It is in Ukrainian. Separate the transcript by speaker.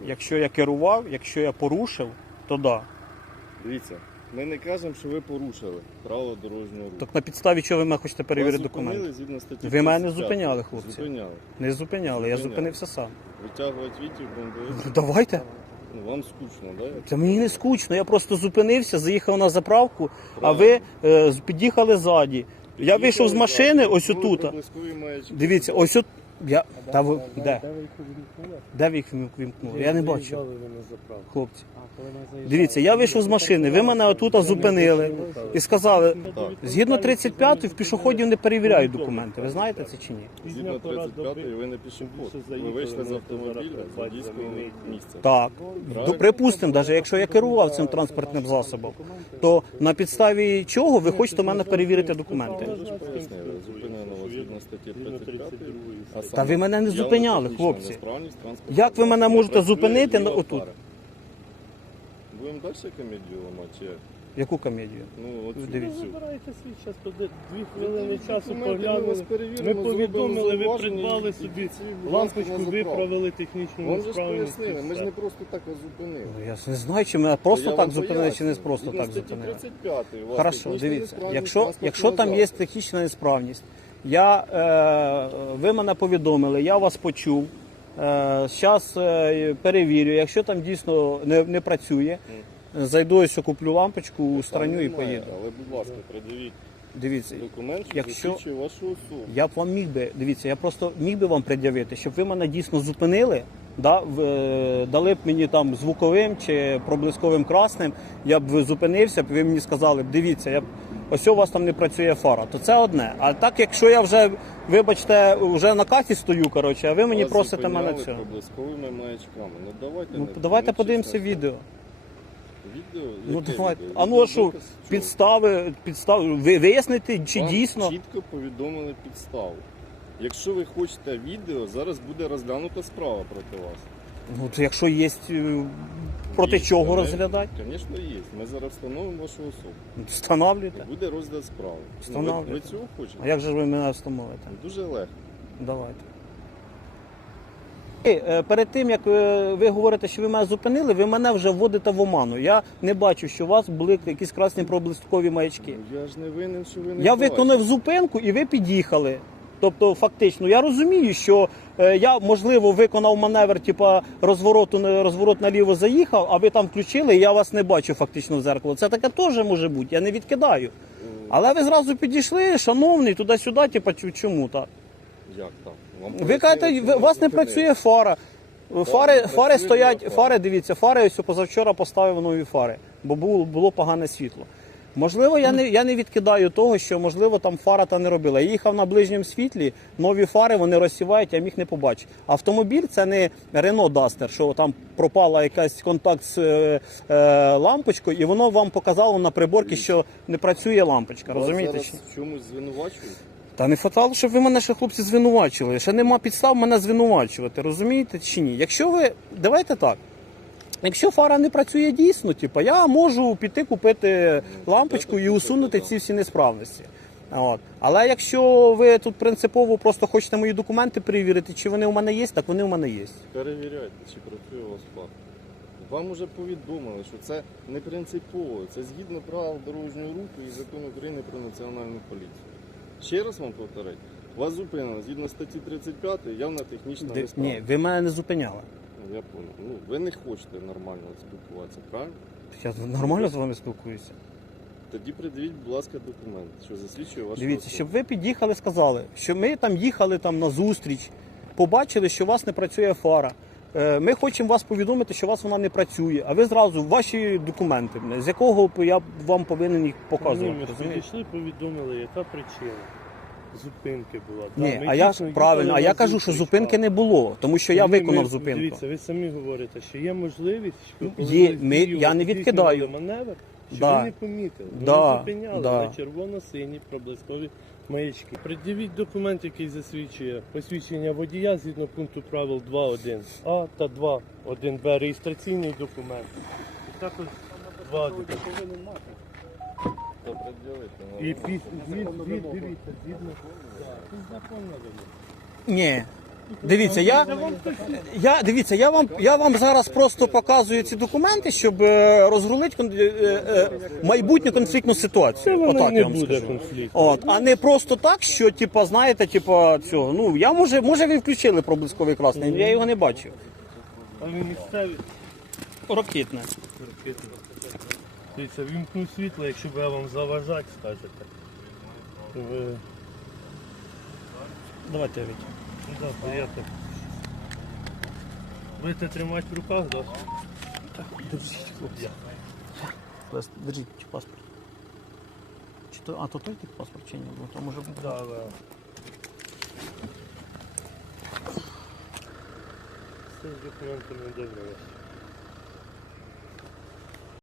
Speaker 1: Якщо я керував, якщо я порушив, то да.
Speaker 2: Дивіться, ми не кажемо, що ви порушили правила дорожнього руху.
Speaker 1: Так на підставі чого ви мене хочете перевірити
Speaker 2: Вас зупинили
Speaker 1: документи?
Speaker 2: згідно статті
Speaker 1: Ви мене
Speaker 2: 35.
Speaker 1: зупиняли, хлопці.
Speaker 2: Зупиняли.
Speaker 1: Не зупиняли, я
Speaker 2: Зупиняли.
Speaker 1: зупинився сам.
Speaker 2: Витягувати вітів, бомбили.
Speaker 1: Давайте.
Speaker 2: Ну, вам скучно, так? Да?
Speaker 1: Це мені не скучно, я просто зупинився, заїхав на заправку, а ви під'їхали ззаді. Я вийшов з машини, ось отут. Дивіться, ось от. Та ви де? Де ви їх вимкнули? Я не бачу. Хлопці. Дивіться, я вийшов з машини, ви мене отут зупинили і сказали, згідно 35-ї в пішоходів не перевіряють документи. Ви знаєте це чи ні?
Speaker 2: Згідно 35-ї ви не пішоход. Ви вийшли з автомобіля з водійського місця.
Speaker 1: Так. Припустимо, навіть якщо я керував цим транспортним засобом, то на підставі чого ви хочете в мене перевірити документи?
Speaker 2: Я ж пояснив, зупинено вас згідно статті 35-ї.
Speaker 1: Та ви мене не зупиняли, хлопці. Як ви мене можете зупинити отут?
Speaker 2: Будемо далі комедію ламати, чи як?
Speaker 1: Яку комедію?
Speaker 2: Ну, от
Speaker 1: Дивіться.
Speaker 3: Забирайте свій час, 2 хвилини часу
Speaker 2: Документи ми вас
Speaker 3: поглянули.
Speaker 2: перевіримо,
Speaker 3: Ми повідомили, ви
Speaker 2: зробимо
Speaker 3: придбали
Speaker 2: зауваження і
Speaker 3: собі
Speaker 2: підійдіть, будь ласка,
Speaker 3: лампочку,
Speaker 2: на заправку.
Speaker 3: виправили технічну
Speaker 2: Вам же ж
Speaker 3: несправність.
Speaker 2: пояснили, ми ж не просто так вас зупинили.
Speaker 1: Ну, я не знаю, чи мене просто
Speaker 2: Я
Speaker 1: так
Speaker 2: вам
Speaker 1: зупинили, чи не
Speaker 2: пояснюю.
Speaker 1: просто
Speaker 2: Згідно
Speaker 1: так
Speaker 2: статті
Speaker 1: зупинили.
Speaker 2: 35-ї у вас
Speaker 1: Хорошо,
Speaker 2: технічна
Speaker 1: дивіться,
Speaker 2: несправність
Speaker 1: якщо там є
Speaker 2: транспортного
Speaker 1: технічна несправність, ви мене повідомили, я вас почув, зараз перевірю, якщо там дійсно не працює, зайду ось куплю лампочку,
Speaker 2: засобу.
Speaker 1: устраню і
Speaker 2: Там немає,
Speaker 1: поїду.
Speaker 2: Але, будь ласка, придивіть
Speaker 1: Дивіться,
Speaker 2: документ, що
Speaker 1: якщо-
Speaker 2: засвідчує вашу особу.
Speaker 1: я б вам міг би, дивіться, я просто міг би вам пред'явити, щоб ви мене дійсно зупинили, да, дали б мені там звуковим чи проблисковим красним, я б зупинився, б ви мені сказали б, дивіться, ось у вас там не працює фара, то це одне. А так, якщо я вже, вибачте, вже на касі стою, коротше, а ви мені
Speaker 2: Вас
Speaker 1: просите мене
Speaker 2: зупиняли
Speaker 1: цього.
Speaker 2: проблисковими маячками. Ну давайте.
Speaker 1: Ну,
Speaker 2: не-
Speaker 1: давайте
Speaker 2: не
Speaker 1: подивимося
Speaker 2: чесно.
Speaker 1: відео.
Speaker 2: Відео?
Speaker 1: Ну
Speaker 2: Яке
Speaker 1: давайте.
Speaker 2: відео?
Speaker 1: А ну а що,
Speaker 2: Відеодоказ
Speaker 1: підстави, вияснити, чи
Speaker 2: Вам
Speaker 1: дійсно.
Speaker 2: чітко повідомили підставу. Якщо ви хочете відео, зараз буде розглянута справа проти вас.
Speaker 1: Ну, то якщо є, проти
Speaker 2: Є,
Speaker 1: чого
Speaker 2: ми-
Speaker 1: розглядати?
Speaker 2: Звісно, є. Ми зараз встановимо вашу особу.
Speaker 1: Встановлюйте.
Speaker 2: Буде розгляд справи.
Speaker 1: Встановлюйте.
Speaker 2: Ви цього хочете?
Speaker 1: А як же ви мене встановите?
Speaker 2: Дуже легко.
Speaker 1: Давайте. Перед тим, як ви говорите, що ви мене зупинили, ви мене вже вводите в оману. Я не бачу, що у вас були якісь красні проблискові маячки.
Speaker 2: Я ж не винен, що ви не
Speaker 1: Я
Speaker 2: бачите.
Speaker 1: виконав зупинку і ви під'їхали. Тобто, фактично, я розумію, що я, можливо, виконав маневр, типа розворот наліво заїхав, а ви там включили, і я вас не бачу фактично в зеркало. Це таке теж може бути, я не відкидаю. Але ви зразу підійшли, шановний, туди-сюди, типа, чому так?
Speaker 2: Як так? Вам
Speaker 1: Ви
Speaker 2: пояснили,
Speaker 1: кажете,
Speaker 2: що
Speaker 1: у вас не
Speaker 2: зупинили.
Speaker 1: працює фара. Фари
Speaker 2: працює
Speaker 1: стоять,
Speaker 2: фара.
Speaker 1: фари, дивіться, фари ось позавчора поставив нові фари, бо було погане світло. Можливо, я не відкидаю того, що, можливо, там фара та не робила. Я їхав на ближньому світлі, нові фари, вони розсівають, я міг не побачити. Автомобіль – це не Renault Duster, що там пропала якась контакт з лампочкою, і воно вам показало на приборці, що не працює лампочка.
Speaker 2: Вас
Speaker 1: Розумієте?
Speaker 2: зараз в чомусь звинувачують?
Speaker 1: Та не фатало, щоб ви мене ще, хлопці, звинувачили. Ще нема підстав мене звинувачувати, розумієте чи ні? Якщо ви, давайте так, якщо фара не працює дійсно, типу, я можу піти купити лампочку і усунути ці всі несправності. От. Але якщо ви тут принципово просто хочете мої документи перевірити, чи вони у мене є, так вони у мене є.
Speaker 2: Перевіряйте, чи працює у вас фар. Вам уже повідомили, що це не принципово, це згідно правил дорожнього руху і закону України про національну поліцію. Ще раз вам повторюю, вас зупинили згідно статті 35 явна технічна несправність.
Speaker 1: Ні, ви мене не зупиняли.
Speaker 2: Я понял. Ну, ви не хочете нормально спілкуватися, правильно?
Speaker 1: Я нормально з вами спілкуюся.
Speaker 2: Тоді придивіть, будь ласка, документ, що засвідчує вашу
Speaker 1: Дивіться,
Speaker 2: особу.
Speaker 1: щоб ви під'їхали, сказали, що ми там їхали там на зустріч, побачили, що у вас не працює фара. Ми хочемо вас повідомити, що у вас вона не працює, а ви зразу ваші документи, з якого я вам повинен їх показувати.
Speaker 3: Ми ж
Speaker 1: розумієте?
Speaker 3: підійшли, повідомили, яка причина зупинки була.
Speaker 1: Ні,
Speaker 3: Ми
Speaker 1: а я
Speaker 3: дійсно
Speaker 1: правильно,
Speaker 3: їхали
Speaker 1: а я
Speaker 3: на
Speaker 1: кажу, що
Speaker 3: зустріч,
Speaker 1: зупинки
Speaker 3: так.
Speaker 1: не було, тому що я
Speaker 3: Ми-
Speaker 1: виконав
Speaker 3: ми-
Speaker 1: зупинку.
Speaker 3: Дивіться, ви самі говорите, що є можливість, що коли
Speaker 1: Є,
Speaker 3: ви
Speaker 1: я не
Speaker 3: здійснювали
Speaker 1: відкидаю.
Speaker 3: маневр, що
Speaker 1: Да.
Speaker 3: ви не помітили. Ви
Speaker 1: Да,
Speaker 3: не зупиняли
Speaker 1: да.
Speaker 3: на червоно-сині проблискові маячки. Придивіть документ, який засвідчує посвідчення водія згідно пункту правил 2.1а та 2.1б, реєстраційний документ. І також 2.1.
Speaker 2: Та пред'явити,
Speaker 3: І дивіться, згідно. Тут закон надо.
Speaker 1: Ні, Дивіться, я вам зараз просто показую ці документи, щоб розрулити майбутню конфліктну ситуацію.
Speaker 3: Воно
Speaker 1: Отак
Speaker 3: не
Speaker 1: я вам
Speaker 3: буде
Speaker 1: скажу.
Speaker 3: конфлікту.
Speaker 1: От, а не просто так, що типа, знаєте, типа цього. Ну я може ви включили проблисковий красний, я його не бачив.
Speaker 3: А ви місцеві?
Speaker 1: Ракетне.
Speaker 3: Дивіться, вімкну світло, якщо б я вам заважати, скажете. Ви...
Speaker 1: Давайте я витягну.
Speaker 3: Да, приємно. Будете тримати в руках, да?
Speaker 1: Держіть, хлопці. Держіть паспорт. Чи то, а то той тип паспорт чи ні? Бо то може бути.
Speaker 3: Да, да. Все з документами дивилися.